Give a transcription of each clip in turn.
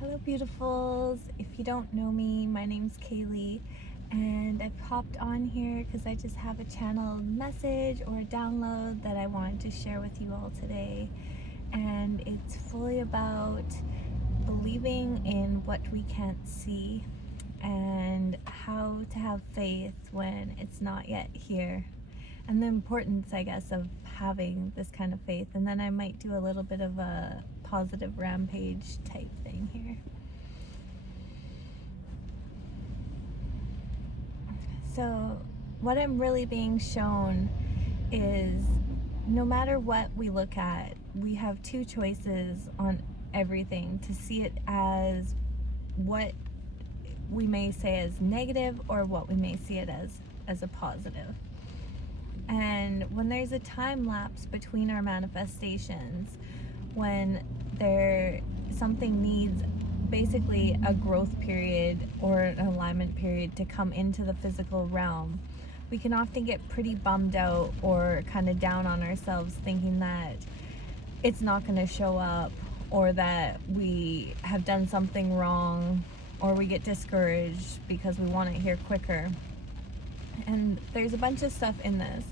Hello beautifuls. If you don't know me, my name's Kaylee and I've hopped on here because I just have a channel message or a download that I wanted to share with you all today, and it's fully about believing in what we can't see and how to have faith when it's not yet here, and the importance, I guess, of having this kind of faith. And then I might do a little bit of a positive rampage type thing here. So what I'm really being shown is no matter what we look at, we have two choices on everything: to see it as what we may say as negative or what we may see it as a positive. And when there's a time lapse between our manifestations, when something needs basically a growth period or an alignment period to come into the physical realm, we can often get pretty bummed out or kind of down on ourselves, thinking that it's not going to show up, or that we have done something wrong, or we get discouraged because we want it here quicker. And there's a bunch of stuff in this.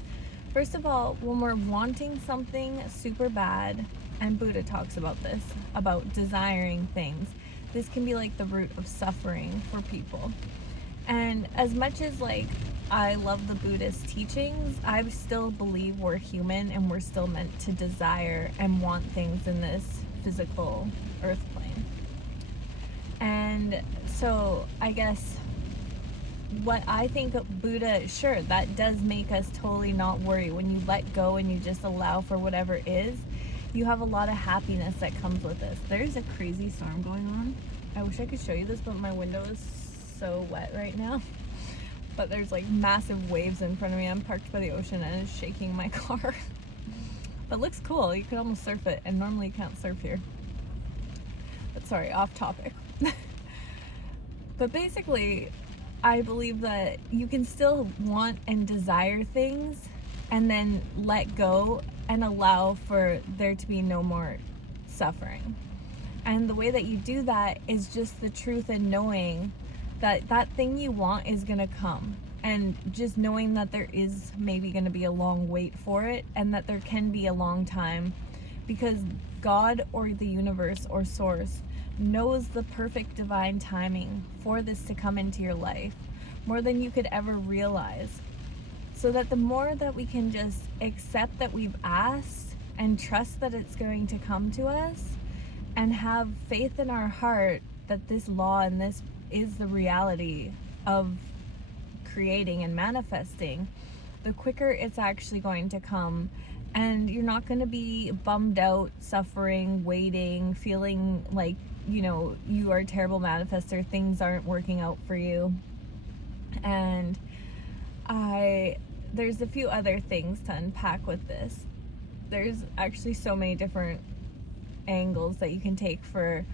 First of all, when we're wanting something super bad, and Buddha talks about this, about desiring things, this can be like the root of suffering for people. And as much as I love the Buddhist teachings, I still believe we're human and we're still meant to desire and want things in this physical earth plane. And so I guess what I think of Buddha, sure, that does make us totally not worry. When you let go and you just allow for whatever is, you have a lot of happiness that comes with this. There's a crazy storm going on. I wish I could show you this, but my window is so wet right now. But there's massive waves in front of me. I'm parked by the ocean and it's shaking my car. But it looks cool. You could almost surf it, and normally you can't surf here. But sorry, off topic. But basically, I believe that you can still want and desire things and then let go and allow for there to be no more suffering. And the way that you do that is just the truth and knowing that that thing you want is going to come. And just knowing that there is maybe going to be a long wait for it, and that there can be a long time, because God or the universe or source knows the perfect divine timing for this to come into your life, more than you could ever realize. So that the more that we can just accept that we've asked and trust that it's going to come to us, and have faith in our heart that this law and this is the reality of creating and manifesting, the quicker it's actually going to come. And you're not going to be bummed out, suffering, waiting, feeling like, you are a terrible manifester, things aren't working out for you. And there's a few other things to unpack with this. There's actually so many different angles that you can take for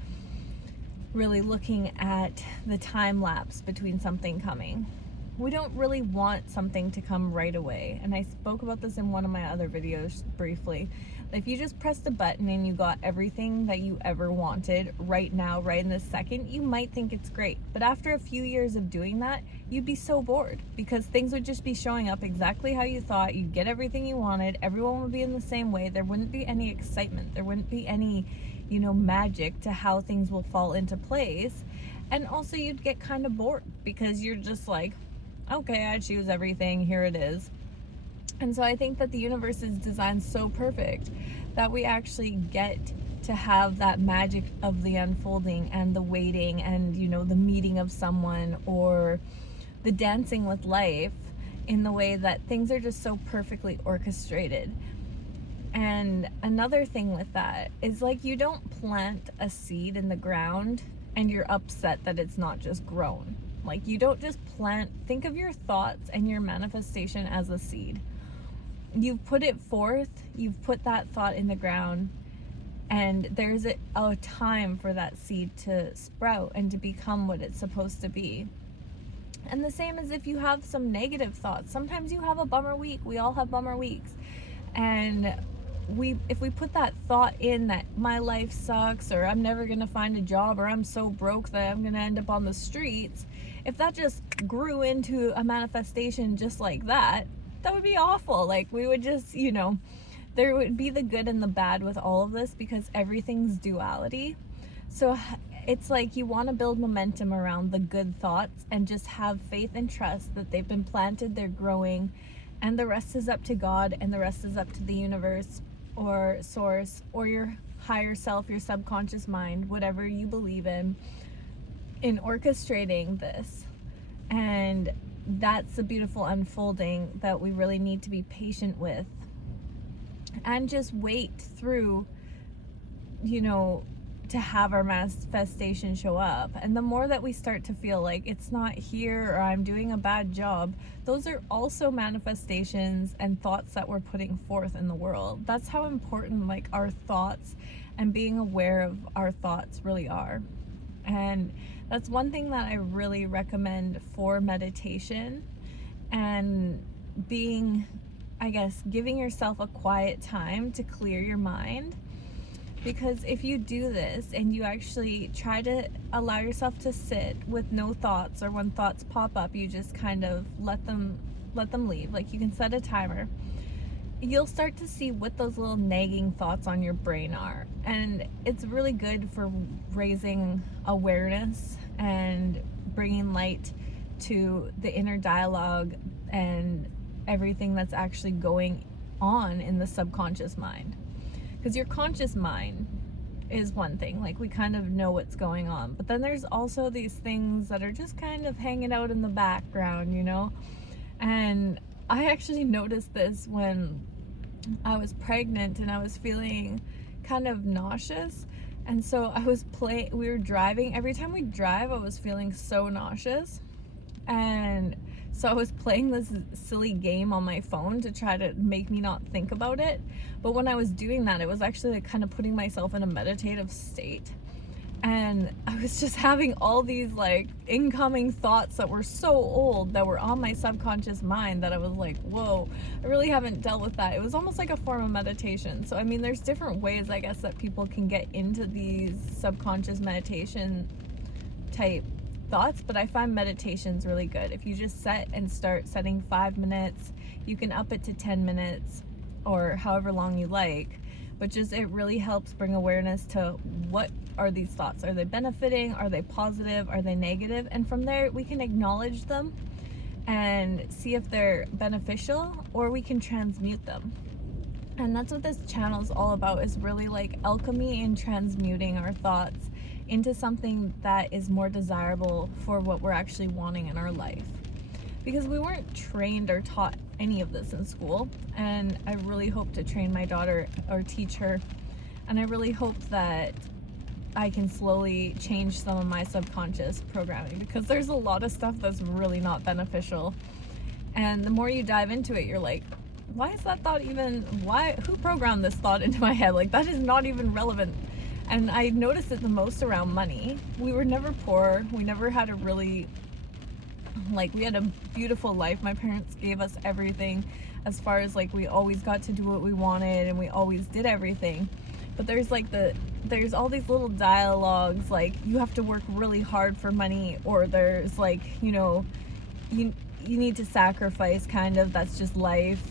really looking at the time lapse between something coming. We don't really want something to come right away. And I spoke about this in one of my other videos briefly. If you just pressed a button and you got everything that you ever wanted right now, right in this second, you might think it's great. But after a few years of doing that, you'd be so bored, because things would just be showing up exactly how you thought. You'd get everything you wanted. Everyone would be in the same way. There wouldn't be any excitement. There wouldn't be any, magic to how things will fall into place. And also you'd get kind of bored, because you're just like, okay, I choose everything, here it is. And so I think that the universe is designed so perfect that we actually get to have that magic of the unfolding and the waiting and, the meeting of someone, or the dancing with life, in the way that things are just so perfectly orchestrated. And another thing with that is, you don't plant a seed in the ground and you're upset that it's not just grown. You don't just think of your thoughts and your manifestation as a seed. You've put it forth, you've put that thought in the ground, and there's a time for that seed to sprout and to become what it's supposed to be. And the same as if you have some negative thoughts. Sometimes you have a bummer week. We all have bummer weeks. And if we put that thought in that my life sucks, or I'm never gonna find a job, or I'm so broke that I'm gonna end up on the streets, if that just grew into a manifestation just like that, that would be awful. Like, we would just, there would be the good and the bad with all of this, because everything's duality. So it's like you want to build momentum around the good thoughts and just have faith and trust that they've been planted, they're growing, and the rest is up to God, and the rest is up to the universe or source or your higher self, your subconscious mind, whatever you believe in orchestrating this. And that's the beautiful unfolding that we really need to be patient with, and just wait through, to have our manifestation show up. And the more that we start to feel like it's not here, or I'm doing a bad job, those are also manifestations and thoughts that we're putting forth in the world. That's how important like our thoughts and being aware of our thoughts really are. And that's one thing that I really recommend for meditation, and being, I guess, giving yourself a quiet time to clear your mind. Because if you do this and you actually try to allow yourself to sit with no thoughts, or when thoughts pop up, you just kind of let them leave. Like, you can set a timer. You'll start to see what those little nagging thoughts on your brain are. And it's really good for raising awareness and bringing light to the inner dialogue and everything that's actually going on in the subconscious mind. Because your conscious mind is one thing, like, we kind of know what's going on, but then there's also these things that are just kind of hanging out in the background, and I actually noticed this when I was pregnant and I was feeling kind of nauseous. And so we were driving. Every time we drive, I was feeling so nauseous. And so I was playing this silly game on my phone to try to make me not think about it. But when I was doing that, it was actually like kind of putting myself in a meditative state. And I was just having all these like incoming thoughts that were so old, that were on my subconscious mind, that I was like, whoa, I really haven't dealt with that. It was almost like a form of meditation. So, I mean, there's different ways, I guess, that people can get into these subconscious meditation type thoughts, but I find meditation's really good. If you just set and start setting 5 minutes, you can up it to 10 minutes or however long you like. But just, it really helps bring awareness to what are these thoughts. Are they benefiting? Are they positive? Are they negative? And from there, we can acknowledge them and see if they're beneficial, or we can transmute them. And that's what this channel is all about, is really like alchemy and transmuting our thoughts into something that is more desirable for what we're actually wanting in our life. Because we weren't trained or taught any of this in school, and I really hope to train my daughter or teach her, and I really hope that I can slowly change some of my subconscious programming, because there's a lot of stuff that's really not beneficial. And the more you dive into it, you're like, why is that thought even, who programmed this thought into my head? Like, that is not even relevant. And I noticed it the most around money. We were never poor. We never had a really, we had a beautiful life. My parents gave us everything, as far as like, we always got to do what we wanted, and we always did everything. But there's there's all these little dialogues, like, you have to work really hard for money, or there's like, you need to sacrifice, kind of, that's just life.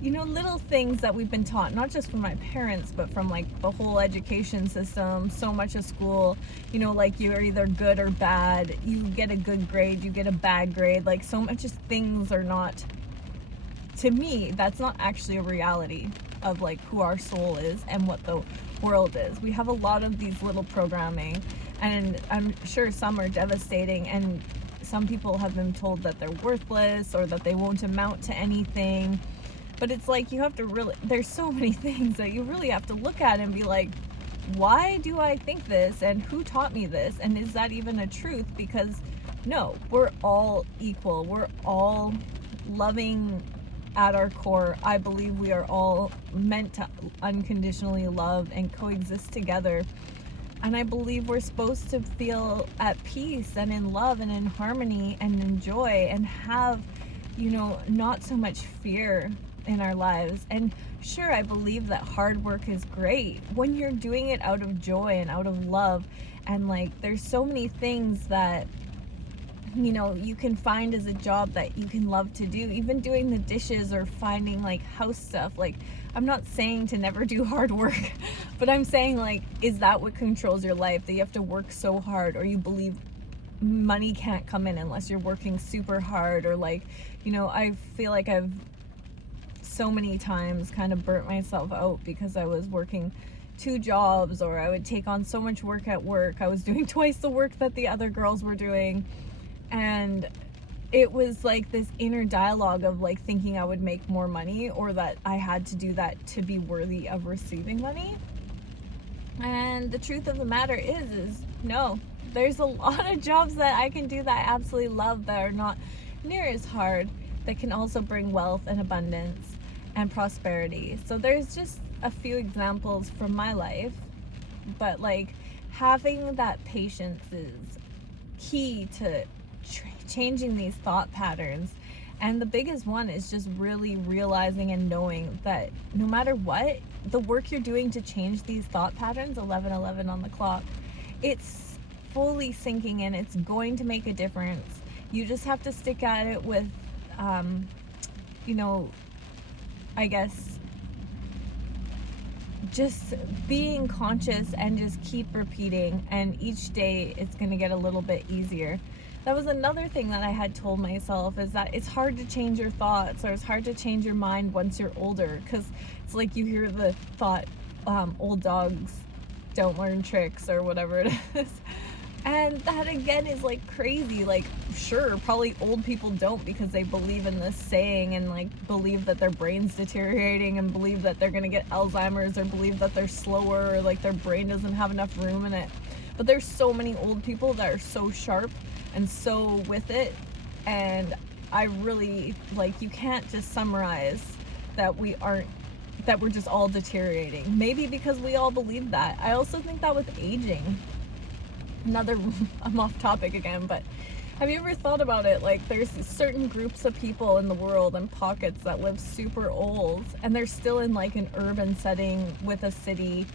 Little things that we've been taught, not just from my parents, but from like the whole education system. So much of school, like, you're either good or bad. You get a good grade, you get a bad grade. Like, so much of things are not, to me, that's not actually a reality of like who our soul is and what the world is. We have a lot of these little programming, and I'm sure some are devastating, and some people have been told that they're worthless, or that they won't amount to anything. But it's like, you have to really, there's so many things that you really have to look at and be like, why do I think this, and who taught me this, and is that even a truth? Because no, we're all equal. We're all loving at our core. I believe we are all meant to unconditionally love and coexist together. And I believe we're supposed to feel at peace and in love and in harmony and in joy, and have, not so much fear in our lives. And sure, I believe that hard work is great when you're doing it out of joy and out of love. And like, there's so many things that, you know, you can find as a job that you can love to do, even doing the dishes or finding like house stuff. Like, I'm not saying to never do hard work, but I'm saying, like, is that what controls your life, that you have to work so hard, or you believe money can't come in unless you're working super hard? Or like, you know, I feel like I've so many times kind of burnt myself out because I was working 2 jobs, or I would take on so much work at work. I was doing twice the work that the other girls were doing. And it was like this inner dialogue of like thinking I would make more money, or that I had to do that to be worthy of receiving money. And the truth of the matter is no, there's a lot of jobs that I can do that I absolutely love, that are not near as hard, that can also bring wealth and abundance and prosperity. So there's just a few examples from my life, but like, having that patience is key to changing these thought patterns. And the biggest one is just really realizing and knowing that no matter what, the work you're doing to change these thought patterns, 11:11 on the clock, it's fully sinking in. It's going to make a difference. You just have to stick at it with, you know, I guess, just being conscious and just keep repeating. And each day it's going to get a little bit easier. That was another thing that I had told myself, is that it's hard to change your thoughts, or it's hard to change your mind once you're older, because it's like you hear the thought, old dogs don't learn tricks, or whatever it is. And that again is like crazy. Like, sure, probably old people don't, because they believe in this saying, and like believe that their brain's deteriorating, and believe that they're gonna get Alzheimer's, or believe that they're slower, or like their brain doesn't have enough room in it. But there's so many old people that are so sharp and so with it. And I really, like, you can't just summarize that that we're just all deteriorating. Maybe because we all believe that. I also think that with aging, I'm off topic again, but have you ever thought about it? Like, there's certain groups of people in the world and pockets that live super old, and they're still in like an urban setting with a city.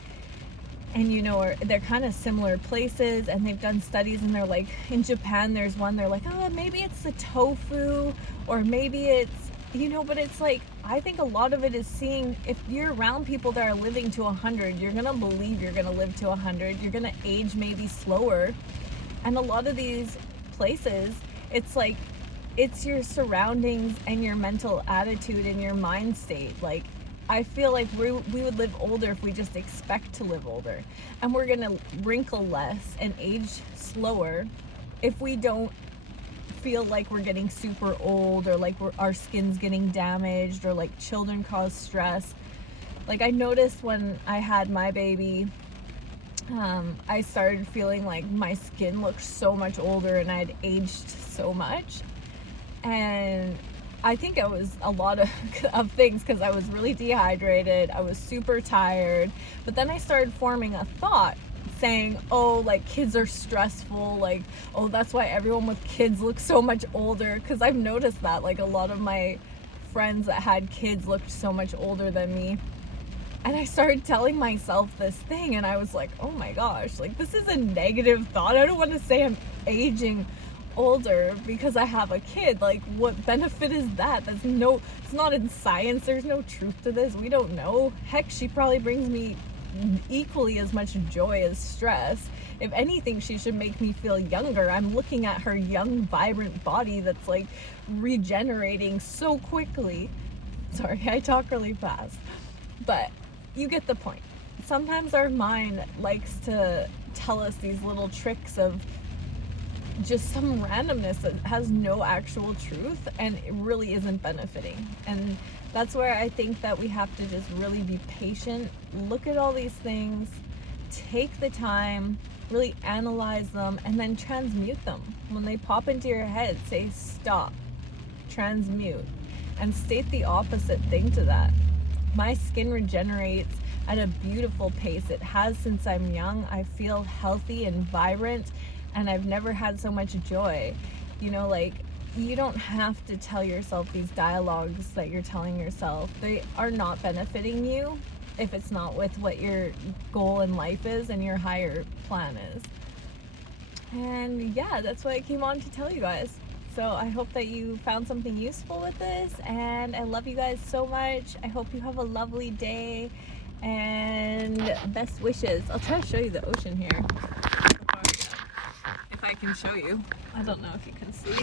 And you know, they're kind of similar places, and they've done studies, and they're like, in Japan there's one, they're like, oh, maybe it's the tofu, or maybe it's, you know, but it's like, I think a lot of it is seeing, if you're around people that are living to 100, you're gonna believe you're gonna live to 100, you're gonna age maybe slower. And a lot of these places, it's like, it's your surroundings and your mental attitude and your mind state. Like, I feel like we would live older if we just expect to live older, and we're gonna wrinkle less and age slower if we don't feel like we're getting super old, or like our skin's getting damaged, or like children cause stress. Like, I noticed when I had my baby, I started feeling like my skin looked so much older, and I'd aged so much. And I think it was a lot of things, because I was really dehydrated, I was super tired. But then I started forming a thought saying, oh, like, kids are stressful, like, oh, that's why everyone with kids looks so much older. Because I've noticed that, like, a lot of my friends that had kids looked so much older than me. And I started telling myself this thing, and I was like, oh my gosh, like, this is a negative thought. I don't want to say I'm aging older because I have a kid. Like, what benefit is that? It's not in science. There's no truth to this. We don't know. Heck, she probably brings me equally as much joy as stress. If anything, she should make me feel younger. I'm looking at her young, vibrant body that's like regenerating so quickly. Sorry, I talk really fast, but you get the point. Sometimes our mind likes to tell us these little tricks of just some randomness that has no actual truth, and it really isn't benefiting. And that's where I think that we have to just really be patient, look at all these things, take the time, really analyze them, and then transmute them. When they pop into your head, say stop, transmute, and state the opposite thing to that. My skin regenerates at a beautiful pace. It has since I'm young. I feel healthy and vibrant, and I've never had so much joy. You know, like, you don't have to tell yourself these dialogues that you're telling yourself. They are not benefiting you if it's not with what your goal in life is and your higher plan is. And yeah, that's what I came on to tell you guys. So I hope that you found something useful with this, and I love you guys so much. I hope you have a lovely day, and best wishes. I'll try to show you the ocean here. If I can show you. I don't know if you can see.